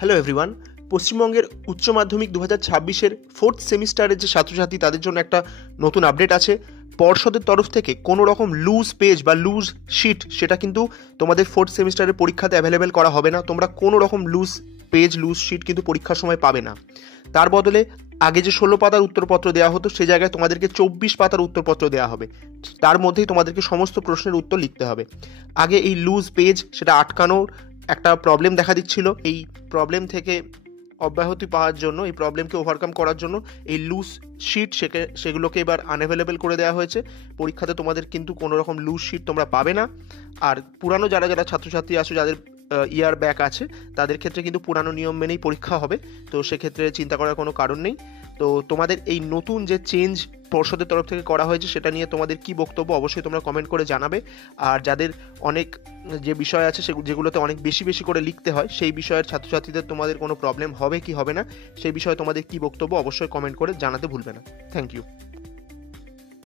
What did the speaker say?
Hello everyone. পশ্চিমবঙ্গের উচ্চ মাধ্যমিক 2026-এর ফোর্থ সেমিস্টারের যে ছাত্রছাত্রী তাদের জন্য একটা নতুন আপডেট আছে। পর্ষদের তরফ থেকে কোনো রকম লুজ পেজ বা লুজ শিট সেটা কিন্তু তোমাদের ফোর্থ সেমিস্টারের পরীক্ষাতে অ্যাভেলেবেল করা হবে না। তোমরা কোনো রকম লুজ পেজ লুজ শিট কিন্তু পরীক্ষার সময় পাবে না। তার বদলে আগে যে 16 পাতার উত্তরপত্র দেওয়া হতো সে জায়গায় তোমাদেরকে 24 পাতার উত্তরপত্র দেওয়া হবে। তার মধ্যেই তোমাদেরকে সমস্ত প্রশ্নের উত্তর লিখতে হবে। আগে এই লুজ পেজ সেটা আটকানোর একটা প্রবলেম দেখা দিচ্ছিল। এই প্রবলেম থেকে অব্যাহতি পাওয়ার জন্য, এই প্রবলেমকে ওভারকাম করার জন্য এই লুজ শিট সেগুলোকে এবার আনঅ্যাভেলেবেল করে দেওয়া হয়েছে। পরীক্ষাতে তোমাদের কিন্তু কোনো রকম লুজ শিট তোমরা পাবে না। আর পুরানো যারা ছাত্রছাত্রী আছে, যাদের ইয়ার ব্যাক আছে, তাদের ক্ষেত্রে কিন্তু পুরানো নিয়ম মেনেই পরীক্ষা হবে। তো সেক্ষেত্রে চিন্তা করার কোনো কারণ নেই। তো তোমাদের এই নতুন যে চেঞ্জ পর্ষদের তরফ থেকে করা হয়েছে সেটা নিয়ে তোমাদের কি বক্তব্য অবশ্যই তোমরা কমেন্ট করে জানাবে। আর যাদের অনেক যে বিষয় আছে যেগুলোতে অনেক বেশি বেশি করে লিখতে হয়, সেই বিষয়ের ছাত্রছাত্রীদের তোমাদের কোনো প্রবলেম হবে কি হবে না সেই বিষয়ে তোমাদের কি বক্তব্য অবশ্যই কমেন্ট করে জানাতে ভুলবে না। Thank you.